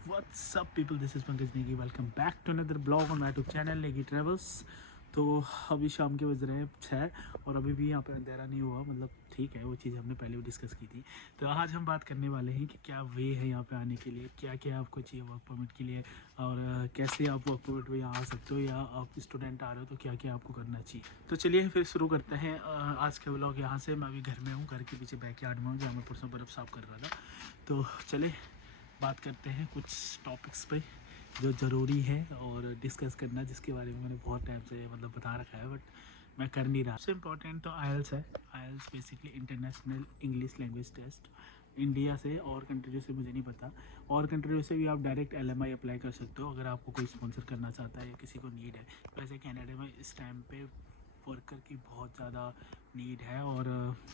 What's up people, this is Pankaj Negi. Welcome back to another blog on my YouTube channel Negi travels. तो अभी शाम के बज रहे हैं 6 और अभी भी यहाँ पे अंधेरा नहीं हुआ। मतलब ठीक है, वो चीज़ हमने पहले भी डिस्कस की थी। तो आज हम बात करने वाले हैं कि क्या वे है यहाँ पे आने के लिए, क्या क्या आपको चाहिए वर्क परमिट के लिए, और कैसे आप वर्क परमिट में यहाँ आ सकते हो, या आप स्टूडेंट आ रहे हो तो क्या क्या आपको करना चाहिए। तो चलिए फिर शुरू करते हैं आज के ब्लॉग यहाँ से। मैं अभी घर में हूँ, घर के पीछे बैकयार्ड में हूँ जहाँ मैं परसों बर्फ़ साफ़ कर रहा था। तो चले बात करते हैं कुछ टॉपिक्स पे जो ज़रूरी है और डिस्कस करना, जिसके बारे में मैंने बहुत टाइम से मतलब बता रखा है बट मैं कर नहीं रहा। सबसे इम्पोर्टेंट तो आयल्स है। IELTS basically international English language test. India से और कंट्रीज से मुझे नहीं पता, और कंट्रीज से भी आप डायरेक्ट एलएमआई अप्लाई कर सकते हो अगर आपको कोई स्पॉन्सर करना चाहता है या किसी को नीड है। वैसे कनाडा में इस टाइम पे वर्कर की बहुत ज़्यादा नीड है और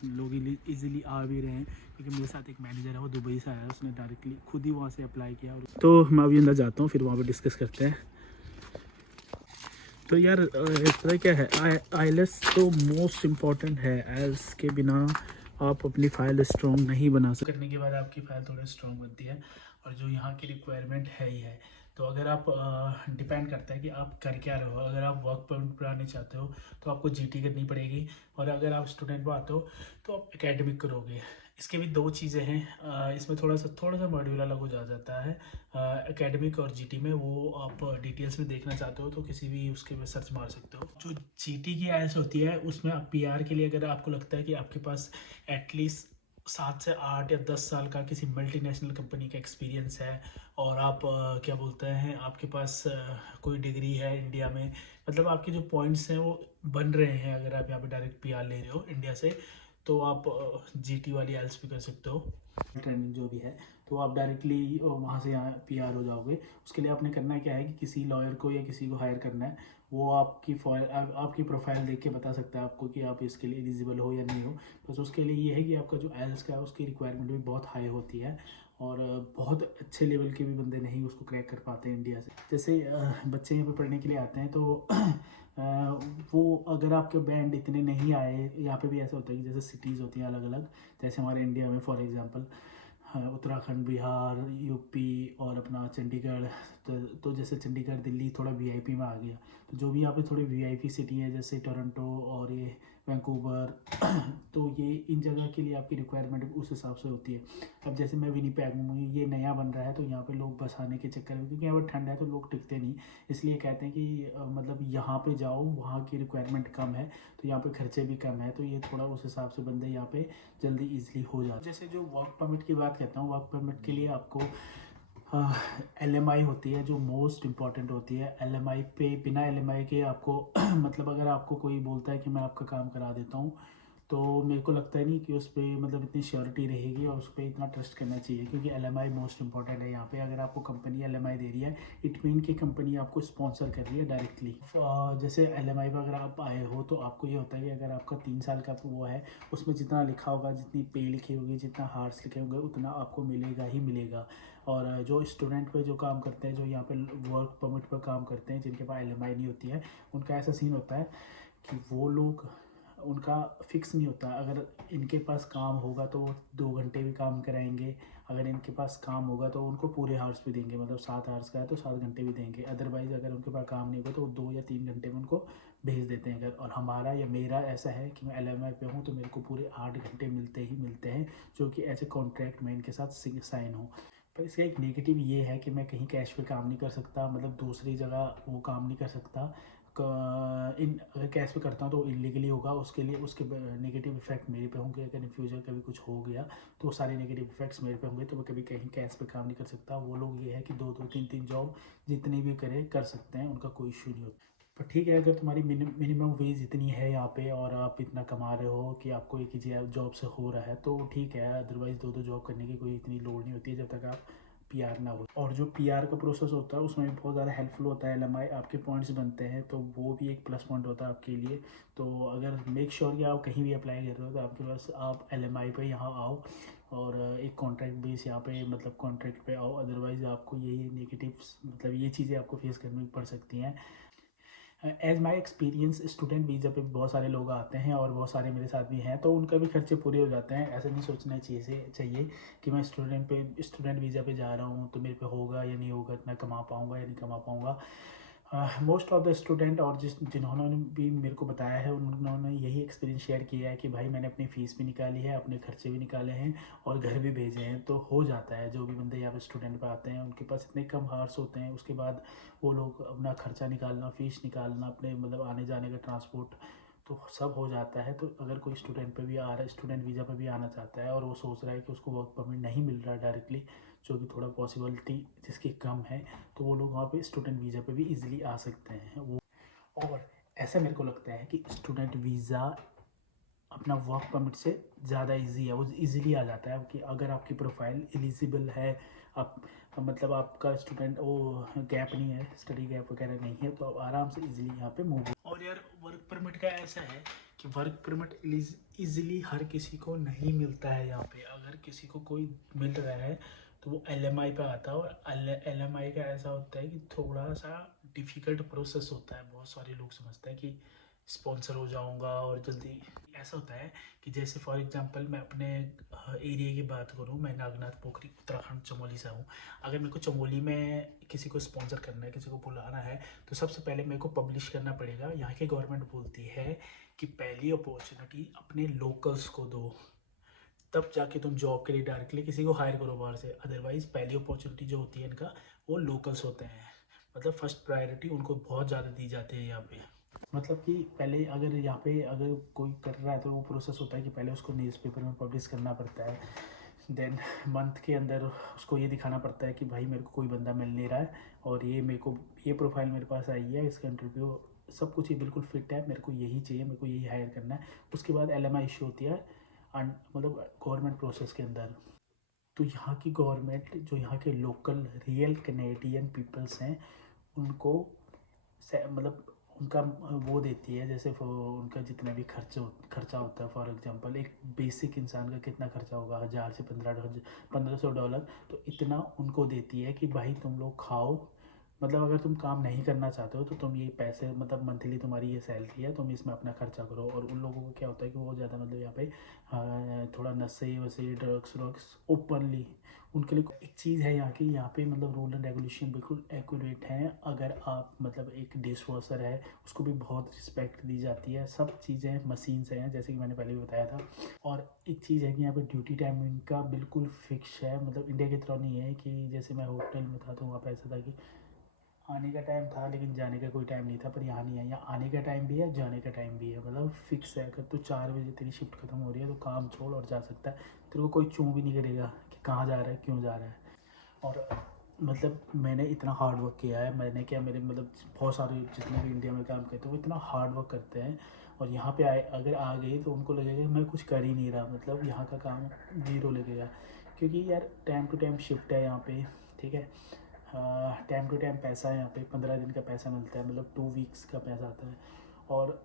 लोग इजीली आ भी रहे हैं, क्योंकि मेरे साथ एक मैनेजर है, वो दुबई से आया है, उसने डायरेक्टली खुद ही वहाँ से अप्लाई किया। और तो मैं अभी अंदर जाता हूँ, फिर वहाँ पे डिस्कस करते हैं। तो यार पता क्या है, आईएलएस तो मोस्ट इम्पॉर्टेंट है। आईएलएस के बिना आप अपनी फ़ाइल स्ट्रॉन्ग नहीं बना सकते। करने के बाद आपकी फ़ाइल थोड़ी स्ट्रॉन्ग बनती है, और जो यहाँ की रिक्वायरमेंट है ही है। तो अगर आप डिपेंड करता है कि आप कर क्या रहे हो। अगर आप वर्क परमिट पर आने चाहते हो तो आपको जीटी करनी पड़ेगी, और अगर आप स्टूडेंट में आते हो तो आप एकेडमिक करोगे। इसके भी दो चीज़ें हैं, इसमें थोड़ा सा मॉड्यूल अलग हो जाता है एकेडमिक और जीटी में। वो आप डिटेल्स में देखना चाहते हो तो किसी भी उसके में सर्च मार सकते हो। जो जीटी की आईएलटीएस होती है उसमें आप पीआर के लिए, अगर आपको लगता है कि आपके पास एटलीस्ट 7 से 8 या 10 साल का किसी मल्टीनेशनल कंपनी का एक्सपीरियंस है, और आप क्या बोलते हैं, आपके पास कोई डिग्री है इंडिया में, मतलब आपके जो पॉइंट्स हैं वो बन रहे हैं, अगर आप यहाँ पे डायरेक्ट पीआर ले रहे हो इंडिया से, तो आप जीटी वाली आईएलटीएस भी कर सकते हो। ट्रेनिंग जो भी है, तो आप डायरेक्टली वहाँ से यहाँ पीआर हो जाओगे। उसके लिए आपने करना क्या है कि किसी लॉयर को या किसी को हायर करना है। वो आपकी आपकी प्रोफाइल देख के बता सकता है आपको कि आप इसके लिए एलिजिबल हो या नहीं हो। बस उसके लिए ये है कि आपका जो आईएलटीएस का है उसकी रिक्वायरमेंट भी बहुत हाई होती है, और बहुत अच्छे लेवल के भी बंदे नहीं उसको क्रैक कर पाते हैं इंडिया से। जैसे बच्चे यहाँ पे पढ़ने के लिए आते हैं तो वो अगर आपके बैंड इतने नहीं आए, यहाँ पे भी ऐसा होता है कि जैसे सिटीज़ होती हैं अलग अलग, जैसे हमारे इंडिया में for example Uttarakhand, Bihar, UP और अपना चंडीगढ़। तो जैसे चंडीगढ़, दिल्ली थोड़ा वीआईपी में आ गया। तो जो भी यहाँ पे थोड़ी वीआईपी सिटी है जैसे टोरंटो और ये वैंकूवर, तो ये इन जगह के लिए आपकी रिक्वायरमेंट उस हिसाब से होती है। अब जैसे मैं विनीपेग में, ये नया बन रहा है तो यहाँ पे लोग बस आने के चक्कर में, क्योंकि यहाँ पर ठंड है तो लोग टिकते नहीं, इसलिए कहते हैं कि मतलब यहाँ पे जाओ, वहाँ की रिक्वायरमेंट कम है तो यहाँ पे खर्चे भी कम है, तो ये थोड़ा उस हिसाब से बंदे यहाँ पे जल्दी इजीली हो जाता है। जैसे जो वर्क परमिट की बात करता हूँ, वर्क परमिट के लिए आपको एलएमआई होती है जो मोस्ट इम्पॉर्टेंट होती है। एलएमआई पे, बिना एलएमआई के आपको मतलब अगर आपको कोई बोलता है कि मैं आपका काम करा देता हूँ, तो मेरे को लगता है नहीं कि उस पर मतलब इतनी श्योरिटी रहेगी और उस पर इतना ट्रस्ट करना चाहिए, क्योंकि एलएमआई मोस्ट इंपॉर्टेंट है यहाँ पे। अगर आपको कंपनी एलएमआई दे रही है, इट मीन की कंपनी आपको स्पॉन्सर कर रही है डायरेक्टली। जैसे एलएमआई पर अगर आप आए हो तो आपको ये होता है कि अगर आपका 3 साल का वो है, उसमें जितना लिखा होगा, जितनी पे लिखी होगी, जितना हार्स लिखे होंगे, उतना आपको मिलेगा ही मिलेगा। और जो स्टूडेंट पे जो काम करते हैं, जो यहाँ पे वर्क परमिट पर काम करते हैं, जिनके पास एलएमआई नहीं होती है, उनका ऐसा सीन होता है कि वो लोग, उनका फिक्स नहीं होता। अगर इनके पास काम होगा तो वो 2 घंटे भी काम कराएंगे, अगर इनके पास काम होगा तो उनको पूरे हार्स भी देंगे, मतलब 7 हार्स का है तो 7 घंटे भी देंगे। अदरवाइज़ अगर उनके पास काम नहीं होगा तो वो 2 या 3 घंटे में उनको भेज देते हैं घर। और हमारा या मेरा ऐसा है कि मैं एलएमआई पे हूँ तो मेरे को पूरे 8 घंटे मिलते ही मिलते हैं, जो कि ऐसे कॉन्ट्रैक्ट में इनके साथ साइन हो। पर इसका एक नेगेटिव ये है कि मैं कहीं कैश पे काम नहीं कर सकता, मतलब दूसरी जगह वो काम नहीं कर सकता। इन अगर कैश पे करता हूँ तो इलीगली होगा, उसके लिए उसके नेगेटिव इफेक्ट मेरे पे होंगे। अगर इन फ्यूचर कभी कुछ हो गया तो सारे नेगेटिव इफेक्ट्स मेरे पे होंगे, तो मैं कभी कहीं कैश पे काम नहीं कर सकता। वो लोग ये है कि 2 2 3 3 जॉब जितनी भी करें कर सकते हैं, उनका कोई इशू नहीं होता। पर ठीक है, अगर तुम्हारी मिनिमम वेज इतनी है यहाँ पे और आप इतना कमा रहे हो कि आपको एक ही जॉब से हो रहा है तो ठीक है। अदरवाइज़ 2 2 जॉब करने की कोई इतनी लोड नहीं होती है जब तक आप पीआर ना हो। और जो पीआर का प्रोसेस होता है उसमें भी बहुत ज़्यादा हेल्पफुल होता है एलएमआई, आपके पॉइंट्स बनते हैं तो वो भी एक प्लस पॉइंट होता है आपके लिए। तो अगर मेक श्योर कि आप कहीं भी अप्लाई कर रहे हो तो आपके पास आप एलएमआई पे यहाँ आओ, और एक कॉन्ट्रैक्ट बेस यहाँ पे मतलब कॉन्ट्रैक्ट पे आओ। अदरवाइज़ आपको ये नेगेटिव्स, मतलब ये चीज़ें आपको फेस करनी पड़ सकती हैं। As my experience student visa पे बहुत सारे लोग आते हैं और बहुत सारे मेरे साथ भी हैं, तो उनका भी खर्चे पूरे हो जाते हैं। ऐसा नहीं सोचना चाहिए कि मैं स्टूडेंट वीज़ा पे जा रहा हूँ तो मेरे पे होगा या नहीं होगा, इतना कमा पाऊँगा या नहीं कमा पाऊँगा। मोस्ट ऑफ द स्टूडेंट और जिन्होंने भी मेरे को बताया है उन्होंने यही एक्सपीरियंस शेयर किया है कि भाई मैंने अपनी फ़ीस भी निकाली है, अपने खर्चे भी निकाले हैं और घर भी भेजे हैं, तो हो जाता है। जो भी बंदे यहाँ पे स्टूडेंट पे आते हैं उनके पास इतने कम हार्स होते हैं, उसके बाद वो लोग अपना खर्चा निकालना, फ़ीस निकालना, अपने मतलब आने जाने का ट्रांसपोर्ट, तो सब हो जाता है। तो अगर कोई स्टूडेंट पे भी आ रहा है, स्टूडेंट वीज़ा पे भी आना चाहता है और वो सोच रहा है कि उसको वर्क परमिट नहीं मिल रहा डायरेक्टली, जो कि थोड़ा पॉसिबिलिटी जिसकी कम है, तो वो लोग वहाँ पे स्टूडेंट वीज़ा पे भी इजीली आ सकते हैं। वो और ऐसा मेरे को लगता है कि स्टूडेंट वीज़ा अपना वर्क परमिट से ज़्यादा इजी है, वो इजीली आ जाता है कि अगर आपकी प्रोफाइल एलिजिबल है, आप मतलब आपका स्टूडेंट वो गैप नहीं है, स्टडी गैप वगैरह नहीं है, तो आप आराम से इजीली यहाँ पे मूव। और यार वर्क परमिट का ऐसा है कि वर्क परमिट इजीली हर किसी को नहीं मिलता है। यहाँ पे अगर किसी को कोई मिल रहा है तो वो LMI पे आता है, और LMI का ऐसा होता है कि थोड़ा सा डिफ़िकल्ट प्रोसेस होता है। बहुत सारे लोग समझते हैं कि स्पॉन्सर हो जाऊंगा और जल्दी, ऐसा होता है कि जैसे फॉर एग्जांपल मैं अपने एरिया की बात करूं, मैं नागनाथ पोखरी उत्तराखंड चमोली से हूं। अगर मेरे को चमोली में किसी को स्पॉन्सर करना है, किसी को बुलाना है, तो सबसे पहले मेरे को पब्लिश करना पड़ेगा। यहाँ की गवर्नमेंट बोलती है कि पहली अपॉर्चुनिटी अपने लोकल्स को दो, तब जाके तुम जॉब के लिए डायरेक्टली किसी को हायर करो बाहर से। अदरवाइज़ पहली अपॉर्चुनिटी जो होती है इनका, वो लोकल्स होते हैं, मतलब फर्स्ट प्रायोरिटी उनको बहुत ज़्यादा दी जाती है यहाँ पे। मतलब कि पहले अगर यहाँ पे अगर कोई कर रहा है तो वो प्रोसेस होता है कि पहले उसको न्यूज़पेपर में पब्लिश करना पड़ता है, देन मंथ के अंदर उसको ये दिखाना पड़ता है कि भाई मेरे को कोई बंदा मिल नहीं रहा है और ये मेरे को ये प्रोफाइल मेरे पास आई है, इसका इंटरव्यू सब कुछ ये बिल्कुल फिट है, मेरे को यही चाहिए, मेरे को यही हायर करना है। उसके बाद LMI इशू होती है मतलब गवर्नमेंट प्रोसेस के अंदर। तो यहाँ की गवर्नमेंट, जो यहाँ के लोकल रियल कैनेडियन पीपल्स हैं, उनको मतलब उनका वो देती है, जैसे उनका जितना भी खर्चा होता है। फॉर एग्जांपल एक बेसिक इंसान का कितना खर्चा होगा, 1000 से 1500 डॉलर, तो इतना उनको देती है कि भाई तुम लोग खाओ। मतलब अगर तुम काम नहीं करना चाहते हो तो तुम ये पैसे, मतलब मंथली तुम्हारी ये सैलरी है, तुम इसमें अपना खर्चा करो। और उन लोगों को क्या होता है कि वो ज़्यादा मतलब यहाँ पे थोड़ा नशे वसे ड्रग्स ओपनली उनके लिए एक चीज़ है यहाँ की। यहाँ पे मतलब रूल एंड रेगुलेशन बिल्कुल एक्यूरेट हैं। अगर आप मतलब एक डिश वॉशर है, उसको भी बहुत रिस्पेक्ट दी जाती है। सब चीज़ें मशीन्स हैं जैसे कि मैंने पहले भी बताया था। और एक चीज़ है कि यहाँ पे ड्यूटी टाइमिंग का बिल्कुल फिक्स है, मतलब इंडिया की तरह नहीं है कि जैसे मैं होटल में था तो वहाँ पे ऐसा था कि आने का टाइम था लेकिन जाने का कोई टाइम नहीं था। पर यहाँ नहीं है, यहाँ आने का टाइम भी है, जाने का टाइम भी है, मतलब फिक्स है। अगर तो 4 बजे तेरी शिफ्ट खत्म हो रही है तो काम छोड़ और जा सकता है, तेरे को कोई चूँ भी नहीं करेगा कि कहाँ जा रहा है, क्यों जा रहा है। और मतलब मैंने इतना हार्ड वर्क किया है, मैंने क्या, मेरे मतलब बहुत सारे जितने भी इंडिया में काम करते हैं वो इतना हार्ड वर्क करते हैं, और यहाँ पे आए अगर आ गए तो उनको लगेगा मैं कुछ कर ही नहीं रहा, मतलब यहाँ का काम जीरो लगेगा। क्योंकि यार टाइम टू टाइम शिफ्ट है यहाँ पे, ठीक है। टाइम टू टाइम पैसा है यहाँ पे, 15 दिन का पैसा मिलता है, मतलब 2 वीक्स का पैसा आता है। और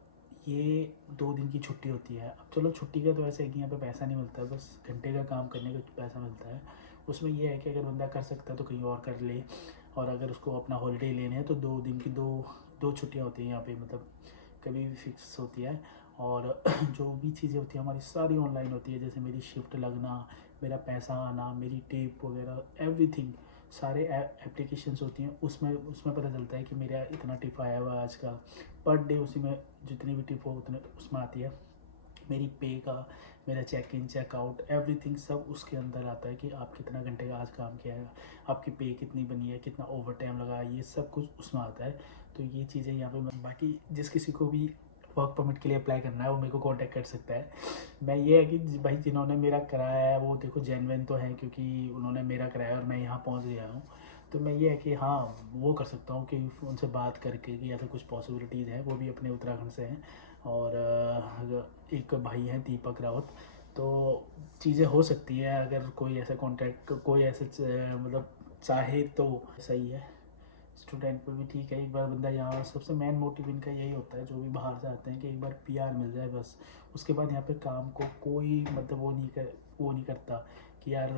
ये 2 दिन की छुट्टी होती है। अब चलो छुट्टी का तो ऐसे है कि यहाँ पे पैसा नहीं मिलता, बस घंटे का काम करने का पैसा मिलता है। उसमें ये है कि अगर बंदा कर सकता है तो कहीं और कर ले, और अगर उसको अपना हॉलीडे लेने हैं तो 2 दिन की दो छुट्टियाँ होती हैं यहाँ पे, मतलब कभी भी फिक्स होती है। और जो भी चीज़ें होती हैं हमारी सारी ऑनलाइन होती है, जैसे मेरी शिफ्ट लगना, मेरा पैसा आना, मेरी टेप वगैरह एवरीथिंग, सारे एप्लीकेशंस होती हैं। उसमें उसमें पता चलता है कि मेरा इतना टिप आया हुआ आज का, पर डे उसी में जितनी भी टिप हो उतने उसमें आती है। मेरी पे का, मेरा चेक इन चेकआउट एवरीथिंग सब उसके अंदर आता है कि आप कितना घंटे का आज काम किया है, आपकी पे कितनी बनी है, कितना ओवर टाइम लगा, ये सब कुछ उसमें आता है। तो ये चीज़ें यहाँ पे बाकी जिस किसी को भी वर्क परमिट के लिए अप्लाई करना है वो मेरे को कांटेक्ट कर सकता है। मैं ये है कि भाई जिन्होंने मेरा कराया है वो देखो जेन्युइन तो है, क्योंकि उन्होंने मेरा कराया और मैं यहाँ पहुँच गया हूँ। तो मैं ये है कि हाँ वो कर सकता हूँ कि उनसे बात करके कि ऐसा कुछ पॉसिबिलिटीज़ हैं, वो भी अपने उत्तराखंड से हैं। और एक भाई हैं दीपक रावत, तो चीज़ें हो सकती हैं अगर कोई ऐसा कॉन्टैक्ट, कोई ऐसे मतलब चाहे तो सही है। स्टूडेंट पे भी ठीक है, एक बार बंदा यहाँ, सबसे मेन मोटिव इनका यही होता है जो भी बाहर से आते हैं कि एक बार PR मिल जाए बस। उसके बाद यहाँ पे काम को कोई मतलब वो नहीं करता कि यार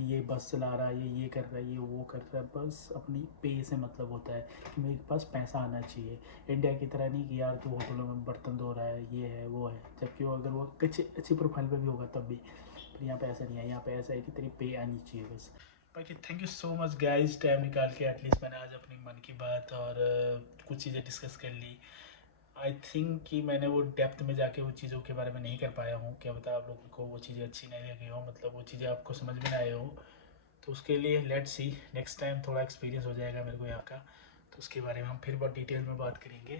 ये बस चला रहा है, ये कर रहा है, ये वो कर रहा है, बस अपनी पे से मतलब होता है कि मेरे पास पैसा आना चाहिए। इंडिया की तरह नहीं कि यार तू होटलों में बर्तन धो रहा है, ये है वो है, जबकि वो अगर वो अच्छी प्रोफाइल पे भी होगा तब भी। पर यहाँ पे ऐसा नहीं है, यहाँ पे ऐसा है कि तेरी पे आनी चाहिए बस। बाकी thank you so much guys, time निकाल के एटलीस्ट मैंने आज अपनी मन की बात और कुछ चीज़ें डिस्कस कर ली। आई थिंक कि मैंने वो डेप्थ में जाके वो चीज़ों के बारे में नहीं कर पाया हूँ, क्या बता आप लोगों को वो चीज़ें अच्छी नहीं लगी हो, मतलब वो चीज़ें आपको समझ में ना आए हो। तो उसके लिए लेट्स सी, नेक्स्ट टाइम थोड़ा एक्सपीरियंस हो जाएगा मेरे को यहाँ का, तो उसके बारे में हम फिर बहुत डिटेल में बात करेंगे।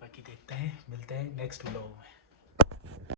बाकी देखते हैं, मिलते हैं नेक्स्ट व्लॉग में।